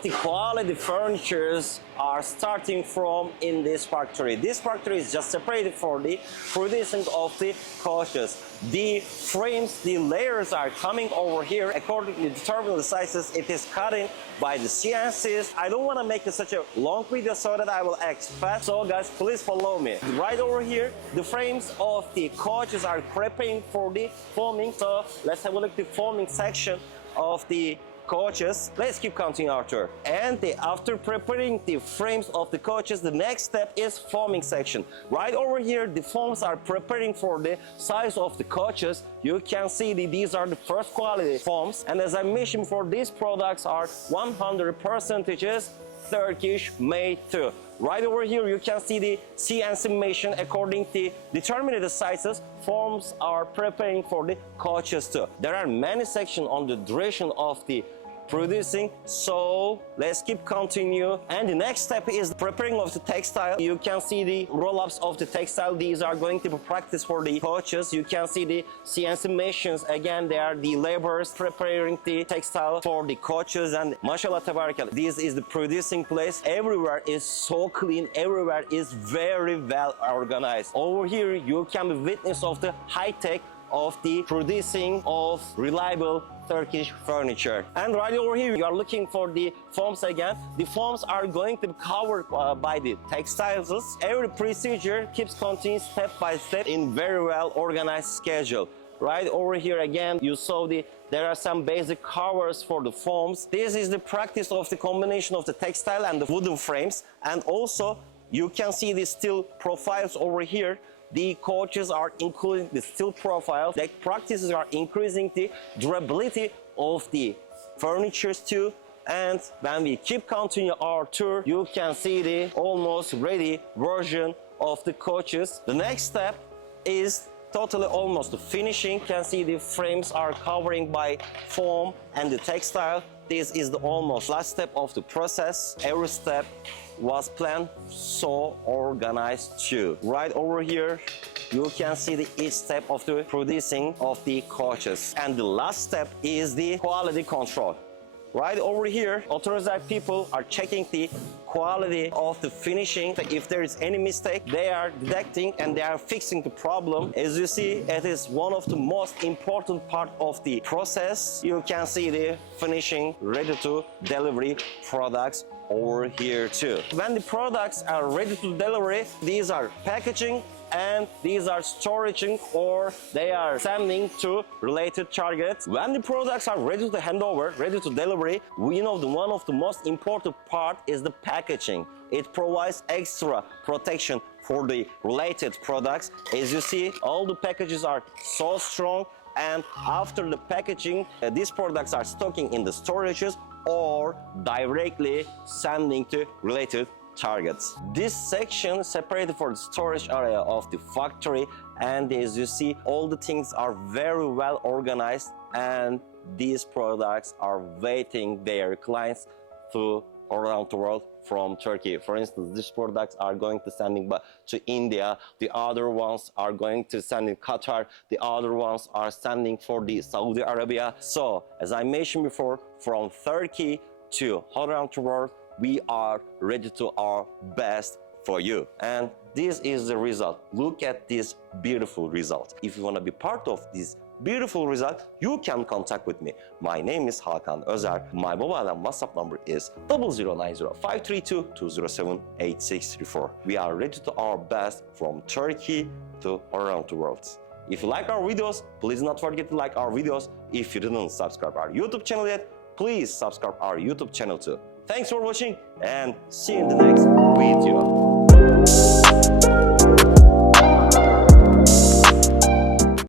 of the quality furnitures are starting from in this factory. This factory is just separated for the producing of the coaches. The frames, the layers are coming over here according to determine the sizes. It is cutting by the CNCs. I don't want to make such a long video so that I will act fast. So guys, please follow me. Right over here, the frames of the coaches are preparing for the forming. So let's have a look at the forming section of the coaches. Let's keep counting our turn. And after preparing the frames of the coaches, the next step is forming section. Right over here, the forms are preparing for the size of the coaches. You can see these are the first quality forms. And as I mentioned before, these products are 100% Turkish made too. Right over here, you can see the CNC machine according to determined sizes. Forms are preparing for the coaches too. There are many sections on the duration of the producing, so let's keep continue. And the next step is preparing of the textile. You can see the roll-ups of the textile. These are going to be practice for the coaches. You can see the CNC machines. Again, they are the laborers preparing the textile for the coaches. And mashallah tabarakallah, this is the producing place. Everywhere is so clean. Everywhere is very well organized. Over here, you can be witness of the high tech of the producing of reliable Turkish furniture. And right over here, you are looking for the forms again. The forms are going to be covered by the textiles. Every procedure keeps continuing step by step in very well organized schedule. Right over here again, you saw there are some basic covers for the forms. This is the practice of the combination of the textile and the wooden frames. And also, you can see the steel profiles over here. The coaches are including the steel profiles. The practices are increasing the durability of the furnitures too. And when we keep continuing our tour, you can see the almost ready version of the coaches. The next step is totally almost the finishing. You can see the frames are covering by foam and the textile. This is the almost last step of the process. Every step was planned so organized too. Right over here, you can see each step of the producing of the coaches. And the last step is the quality control. Right over here, authorized people are checking the quality of the finishing. If there is any mistake, they are detecting and they are fixing the problem. As you see, it is one of the most important part of the process. You can see the finishing ready to delivery products over here too. When the products are ready to delivery, these are packaging and these are storaging or they are sending to related targets. When the products are ready to hand over, ready to delivery, we know one of the most important part is the packaging. It provides extra protection for the related products. As you see, all the packages are so strong, and after the packaging, these products are stocking in the storages or directly sending to related targets. This section separated for the storage area of the factory, and as you see, all the things are very well organized, and these products are waiting their clients to around the world from Turkey. For instance, these products are going to sending to India, the other ones are going to send in Qatar, the other ones are sending for the Saudi Arabia. So as I mentioned before, from Turkey to around the world, we are ready to our best for you. And this is the result. Look at this beautiful result. If you want to be part of this beautiful result, you can contact with me. My name is Hakan Özer. My mobile and WhatsApp number is 0090-532-207-8634. We are ready to our best from Turkey to around the world. If you like our videos, please not forget to like our videos. If you didn't subscribe our YouTube channel yet, please subscribe our YouTube channel too. Thanks for watching and see you in the next video.